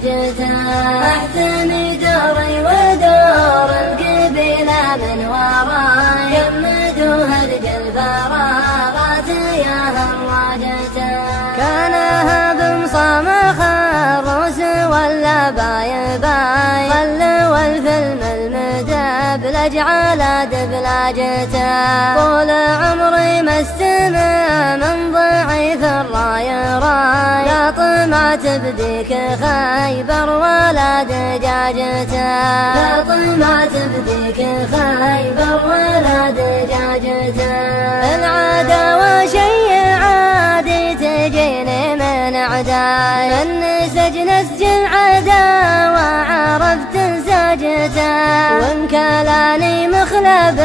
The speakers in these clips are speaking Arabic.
حاجته، احتمي دوري ودور القبيلة من وراي، يمدوها رجال فراغات يا هواجته. كان هب مصامخ الروس ولا باي باي، خلوا الفيلم المدبلج على دبلجته. طول عمري ما استمع من ضعيف الراي راي، لا طمعت بديك خيبر ولا دجاجته، لا طمعت بديك خيبر ولا دجاجته. العداوة شي عادي تجيني من عداي، من سجن سجن عداوة عرفت ساجته. وان كلاني مخلب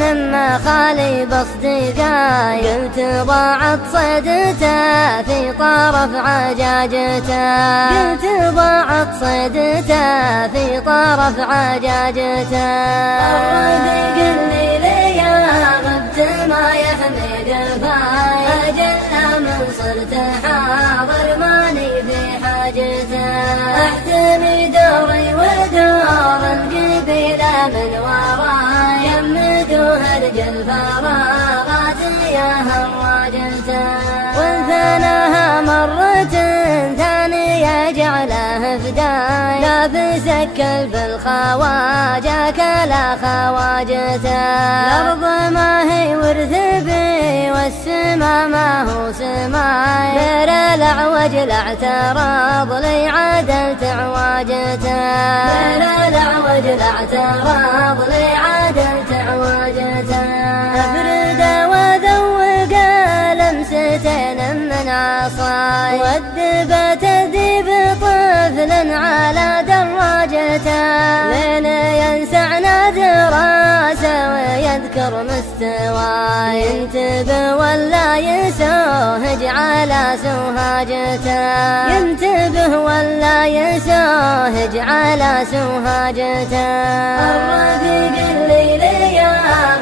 مما خالي باصدقاي، قلت ضاعت صيدته في طرف عجاجته، قلت ضاعت صيدته في طرف عجاجته. الرفيق اللي يا غبت ما يحمي قفاي، أجل من صرت حاضر ماني في حاجته. احتمي دوري ودور القبيلة من وراي، يمدوها رجال فراغات يا هواجته. وانثناها مرة ثانية جعله فداي، لابس الكلب الخواجة كلا خواجته. الأرض ما هي ورث بي والسما ما هو سماي، غير الأعوج لاعترض لي عدلت عواجته، غير الأعوج لاعترض لي عدلت عواجته. أفرد وذوق لمستين من عصاي، والدبة تذيب طفل على دراجته. لين ينسعنا دراسة ويذكر مستواي، ينتبه ولا يسوهج على سوهاجته، ينتبه ولا يسوهج على سوهاجته. الرفيق اللي يا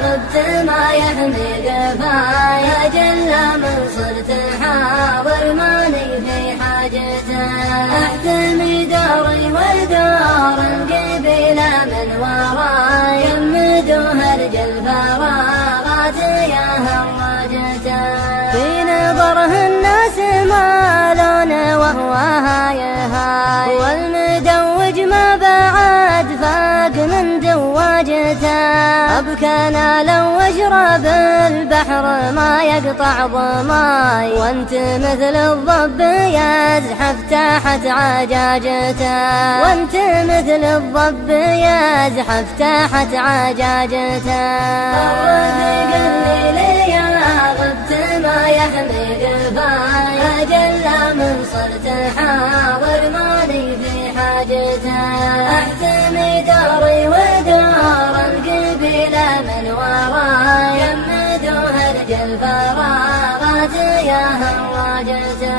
غبت ما يحمي قفاي، أجل من صرت حاضر ماني في حاجته. احتمي دوري ودور القبيلة من وراي، يمدوها رجال فراغات يا هواجته. في نظره الناس مالون وهو هاي هاي، والمدوج ما بعد فاق من دواجته. أبكانا لو أشرب البحر ما يقطع ضماي، وانت مثل الضب يزحف تحت عجاجته، وانت مثل الضب يزحف تحت عجاجته. الرفيق اللي يا غبت ما يحمي قفاي، أجل من صرت حاضر ماني في حاجته. احتمي دوري ودور القبيلة من وراي، يمدوها رجال فراغات يا هواجته.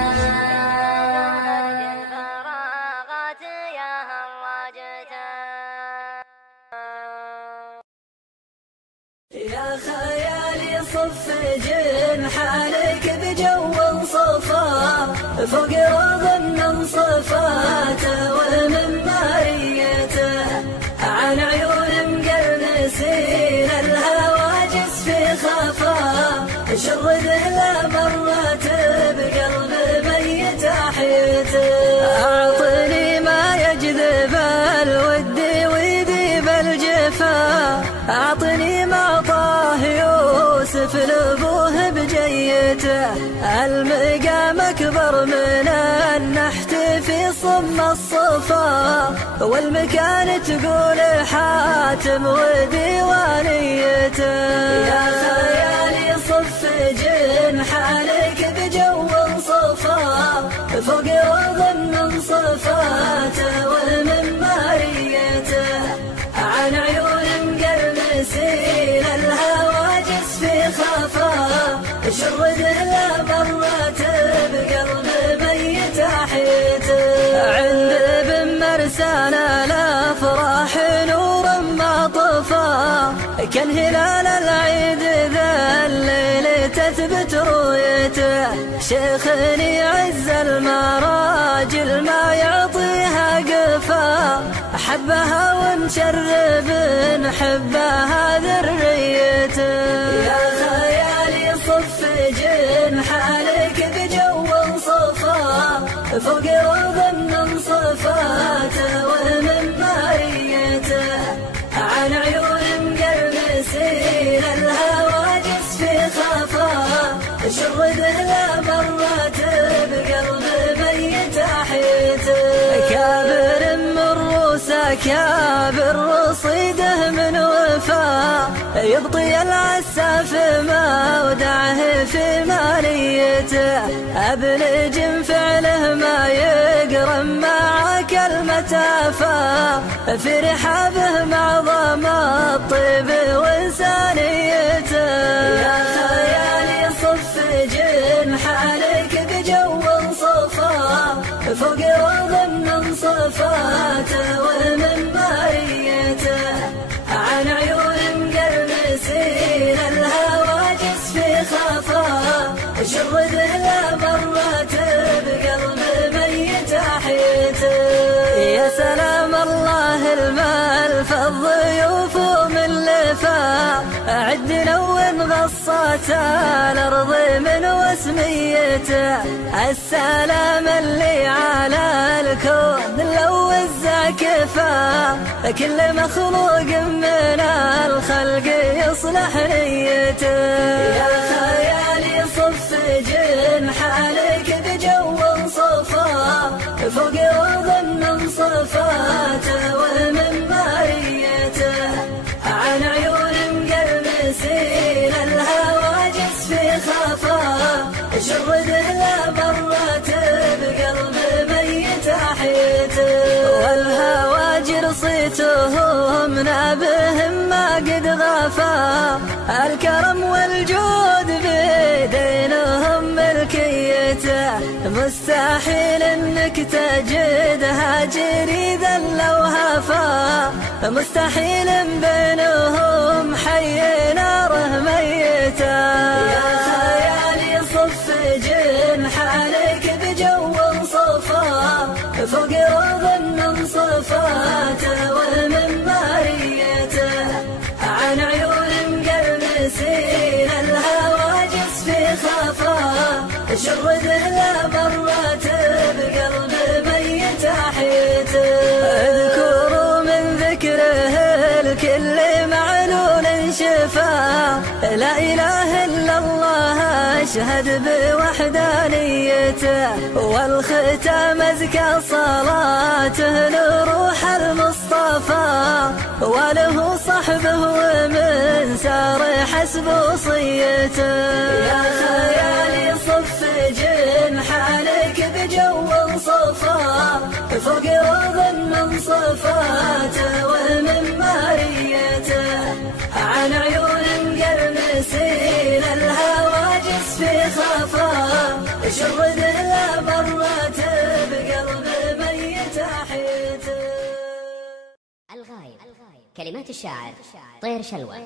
يا خيالي صف جنحانك بجو صفا، فوق رضن صفاته ومن ماريته. عن عيون مقرنسين الهواجس في خفا، شرد له مرات بقلب ميت حيته. أعطني ما يجذب الود ويذيب الجفا، أعطني ما طاه يوسف لأبوه بجيته. المقام أكبر من النحت في صم الصفا، والمكان تقول حاتم وديوانيته. يا خيالي صف جنحانك بجو صفا، فوق رضن صفاته ومن ماريته. عن عيون مقرنسين الهواجس في خفا، شرد له مرات بقلب ميت حيته. عند ابن مرسانا الافراح نور ما طفا، كالهلال العيد ذا الليل تثبت رؤيته. شيخني عز المراجل ما يعطيها مشرب نحبها ذريته. يا خيالي صف جنحانك بجو صفا فوق روض من صفاته ومن ماريته، عن عيون مقرمسين الهواجس في خفا شرده لا مرات بقلب ميت حيته. كابر من روسه كابر رصيده من وفا يبطي العساف ما ودعه في ماليته. ابلج فعله ما يقرم مع كلمة افا في رحابه معظم الطيب وانسانيته. يا خيالي صف جنحانك بجو صفا فوق روض من صفاته ومن ماريته، عن عيون مقرمسين الهواجس في خفا شرده لا مرات بقلب ميت حيته. يا سلام الله المال فالضيوف من لفا عدنا وانغصت الارض من وسميته. السلام اللي على الكون لو الزاكفة كل مخلوق من الخلق يصلح نيته. يا خيالي صف جنحانك بجو صفا فوق روض من صفاته ومن ماريته، عن عيون مقرمسين الهواجس في خفا شرده لا مرات بقلب ميت حيته. والهواجر صيتهم نابهم ما قد غفا الكرم والجود بيدينهم ملكيته. مستحيل انك تجدها جريدا لو هفا مستحيل بينهم حي ناره ميته. يا خيالي صف جنحانك بجو صفا فوق روض من صفاته ومن ماريته، عن عيون مقرمسين الهواجس في خفا شرده لا مرات بقلب ميت حيته. اذكروا من ذكره الكل معلول شفا لا اله الا الله اشهد بوحدانيته. والختام ازكى صلاته لروح المصطفى وله صحبه ومن سار حسب وصيته. يا خيالي صف جنحانك بجو صفا فوق روض من صفاته ومن ماريته، عن عيون مقرمسين الهواجس في خفا شرده لا مرات بقلب ميت حيته. الغايب كلمات الشاعر طير شلوى.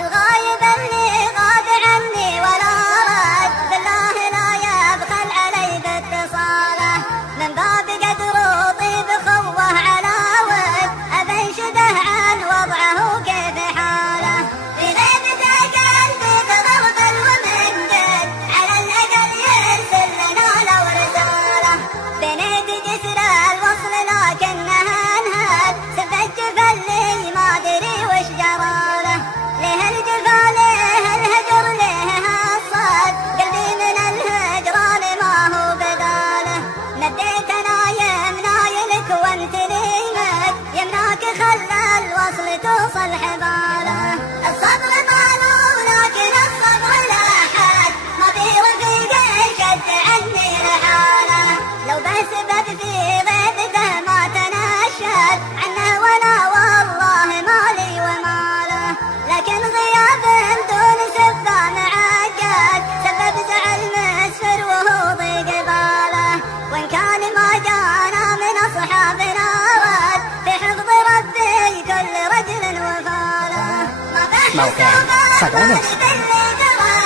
الغايب اللي غاب عني ولا رد بالله لا يبخل علي باتصاله، من باب قدر وطيب خوه على ود أبنشده عن وضعه وكيف حاله. في غيبته قلبي تغربل ومن جد على الأقل يرسل لنا لو رساله. بنيت جسر الوصل لكنها انهد سفك جفلي ما ادري وش جراله. ليه الجفا ليه الهجر ليه الصد قلبي من الهجران ما هو بداله. نديت نايم نايلك وانت نيمك يمناك خلى الوصل توصل حباله. الصبر طالوا لكن الصبر لا حد ما في رفيق شد عني لحاله. لو بسبب في غيبته ما تنشد عنه وانا والله مالي وماله. لكن غياب دون سبه معقد سبب زعل مسفر وهو ضيق باله. وان كان ما جانا من اصحابنا رد في حفظ ربي كل رجل وفاله. ما موقع صدى نفس. باللي جرى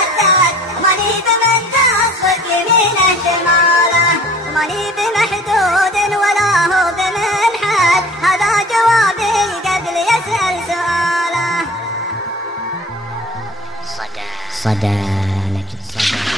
ماني بمحدود ولا هو بمنحد، هذا جوابي قبل يسأل سؤاله. صدى نجد صدى